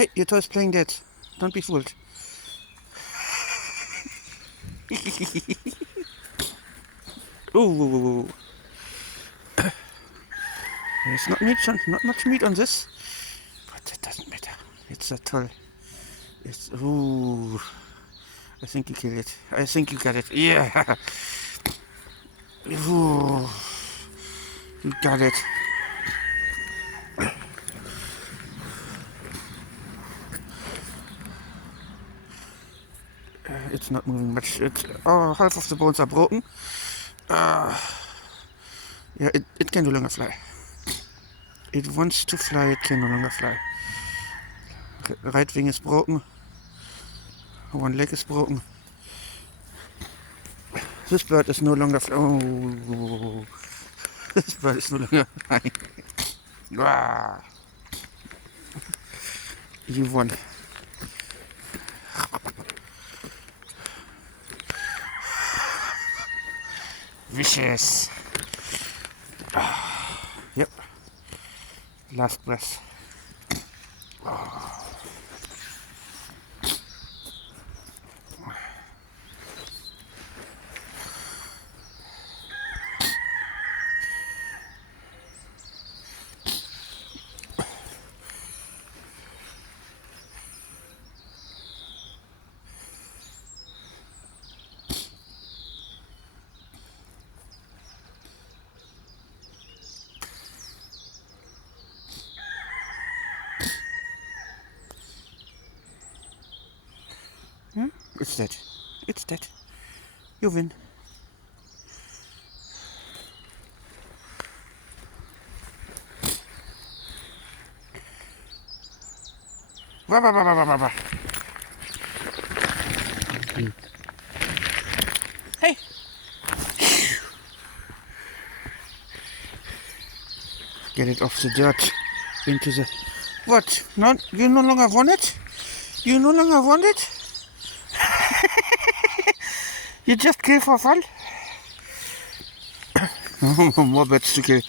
Hey, your toy's playing dead. Don't be fooled. Ooh. There's not much meat on this, but it doesn't matter. It's a toy. It's ooh. I think you killed it. I think you got it. Yeah. Ooh. You got it. It's not moving much. Half of the bones are broken. Yeah, it can no longer fly. It wants to fly, it can no longer fly. Right wing is broken. One leg is broken. This bird is no longer flying. Oh, this bird is no longer flying. Ah. You won. Vicious. Yep. Last breath. It's dead. It's dead. You win. Wah, wah, wah, wah, wah, wah. Hey! Get it off the dirt. Into the... What? No, you no longer want it? You no longer want it? You just kill for fun? More birds to kill.